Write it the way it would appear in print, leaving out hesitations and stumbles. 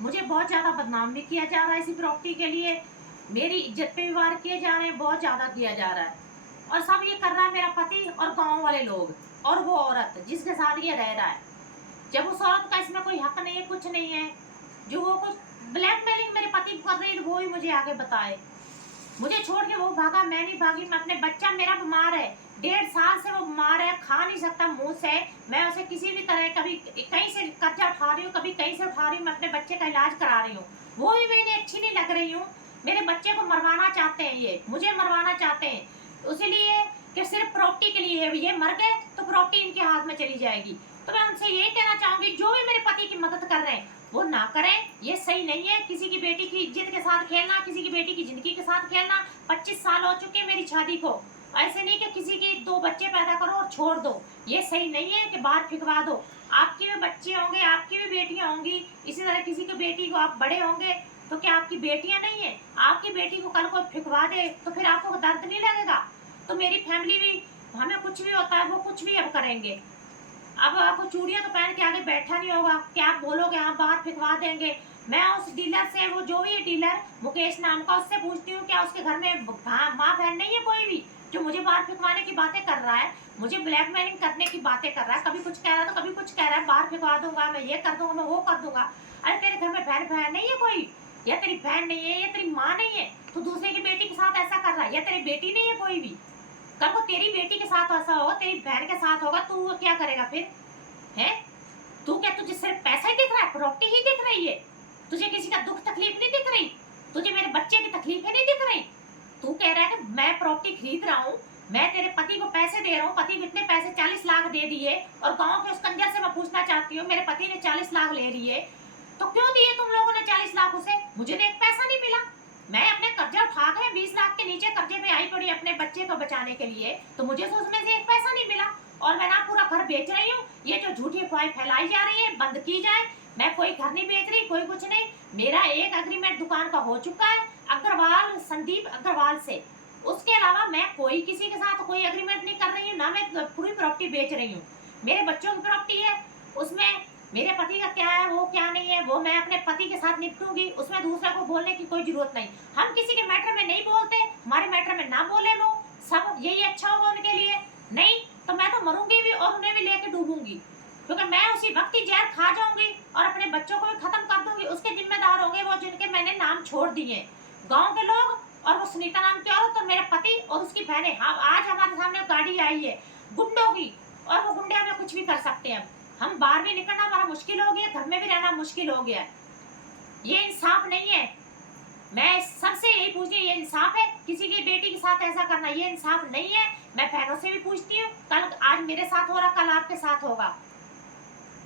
मुझे बहुत ज़्यादा बदनाम भी किया जा रहा है इसी प्रॉपर्टी के लिए। मेरी इज्जत पे भी वार किए जा रहे हैं, बहुत ज़्यादा किया जा रहा है। और सब ये कर रहा है मेरा पति और गाँव वाले लोग और वो औरत जिसके साथ ये रह रहा है। जब उस औरत का इसमें कोई हक नहीं है, कुछ नहीं है, जो वो कुछ ब्लैकमेलिंग मेरे पति को कर रही है, वो ही मुझे आगे बताए। मुझे छोड़ के वो भागा, मैं नहीं भागी। मैं अपने बच्चा मेरा बीमार है, 1.5 साल से वो बीमार है, खा नहीं सकता मुंह से। मैं उसे किसी भी तरह कभी कहीं से कर्जा उठा रही हूँ, कभी कहीं से उठा रही हूँ, मैं अपने बच्चे का इलाज करा रही हूँ। वो भी मैंने अच्छी नहीं लग रही हूँ। मेरे बच्चे को मरवाना चाहते हैं, ये मुझे मरवाना चाहते हैं, इसीलिए कि सिर्फ प्रॉपर्टी के लिए है। ये मर गए तो प्रॉपर्टी इनके हाथ में चली जाएगी। तो मैं उनसे यही कहना चाहूंगी, जो भी मेरे पति की मदद कर रहे हैं वो ना करें, ये सही नहीं है। किसी की बेटी की इज्जत के साथ खेलना, किसी की बेटी की जिंदगी के साथ खेलना। 25 साल हो चुके मेरी शादी को, ऐसे नहीं कि किसी की 2 बच्चे पैदा करो और छोड़ दो, ये सही नहीं है कि बाहर फिकवा दो। आपके भी बच्चे होंगे, आपकी भी बेटियां होंगी, इसी तरह किसी की बेटी को आप बड़े होंगे तो क्या आपकी बेटियां नहीं है? आपकी बेटी को कल को फिकवा दे तो फिर आपको दर्द नहीं लगेगा? तो मेरी फैमिली भी, हमें कुछ भी होता है वो कुछ भी अब करेंगे। अब आपको चूड़ियां तो पहन के आगे बैठा नहीं होगा कि आप बोलोगे हाँ बाहर फिकवा देंगे। मैं उस डीलर से, वो जो भी डीलर मुकेश नाम का, उससे पूछती हूँ क्या उसके घर में माँ बहन नहीं है कोई भी जो मुझे बाहर फिकवाने की बातें कर रहा है, मुझे ब्लैकमेलिंग करने की बातें कर रहा है। कभी कुछ कह रहा है तो कभी कुछ कह रहा है, बाहर फिकवा दूंगा, मैं ये कर दूंगा, मैं वो कर दूंगा। अरे तेरे घर में बहन बहन नहीं है कोई, या तेरी बहन नहीं है, या तेरी माँ नहीं है, तो दूसरे की बेटी के साथ ऐसा कर रहा है, या तेरी बेटी नहीं है कोई भी। कल को तेरी बेटी के साथ ऐसा हो, तेरी बहन के साथ होगा, तू क्या करेगा फिर? है तू क्या, तुझे सिर्फ पैसा ही दिख रहा है, प्रॉपर्टी ही दिख रही है? तुझे किसी का दुख तकलीफ नहीं दिख रही? तुझे मेरे बच्चे की तकलीफें नहीं दिख रही? तू कह रहा है कि मैं प्रॉपर्टी खरीद रहा हूँ, मैं तेरे पति को पैसे दे रहा हूँ, पति को इतने पैसे 40 लाख दे दिए, और गांव के उस कंजर से मैं पूछना चाहती हूँ, मेरे पति ने 40 लाख ले लिए, तो क्यों दिए तुम लोगों ने 40 लाख उसे? मुझे तो एक पैसा नहीं मिला। मैं अपने कर्जा उठा के 20 लाख के नीचे कर्जे पे आई पड़ी अपने बच्चे को बचाने के लिए, तो मुझे तो उसमें से एक पैसा नहीं मिला। और मैं ना पूरा घर बेच रही हूँ, ये जो झूठी अफवाहें फैलाई जा रही है बंद की जाए। मैं कोई घर नहीं बेच रही, कोई कुछ नहीं। मेरा एक एग्रीमेंट दुकान का हो चुका है अग्रवाल, संदीप अग्रवाल से। उसके अलावा मैं कोई किसी के साथ कोई एग्रीमेंट नहीं कर रही हूँ, ना मैं पूरी प्रॉपर्टी बेच रही हूँ। मेरे बच्चों की प्रॉपर्टी है, उसमें मेरे पति का क्या है वो क्या नहीं है वो मैं अपने पति के साथ निपटूंगी, उसमें दूसरे को बोलने की कोई जरूरत नहीं। हम किसी के मैटर में नहीं बोलते, हमारे मैटर में ना बोले वो, सब यही अच्छा होगा उनके लिए। नहीं तो मैं तो मरूंगी भी और उन्हें भी लेके डूबूंगी, क्योंकि मैं उसी वक्त ही जहर खा जाऊंगी और अपने बच्चों को भी खत्म कर दूंगी। उसके जिम्मेदार होंगे वो जिनके मैंने नाम छोड़ दिए, गांव के लोग। और वो सुनीता नाम की औरत और मेरे पति और उसकी बहनें। हाँ, आज हमारे सामने गाड़ी आई है गुंडों की, और वो गुंडे हमें कुछ भी कर सकते हैं। हम बाहर भी निकलना हमारा मुश्किल हो गया, घर में भी रहना मुश्किल हो गया। ये इंसाफ नहीं है। मैं सबसे यही पूछती हूँ, ये इंसाफ है? किसी की बेटी के साथ ऐसा करना ये इंसाफ नहीं है। मैं बहनों से भी पूछती हूँ, कल आज मेरे साथ हो रहा, कल आपके साथ होगा।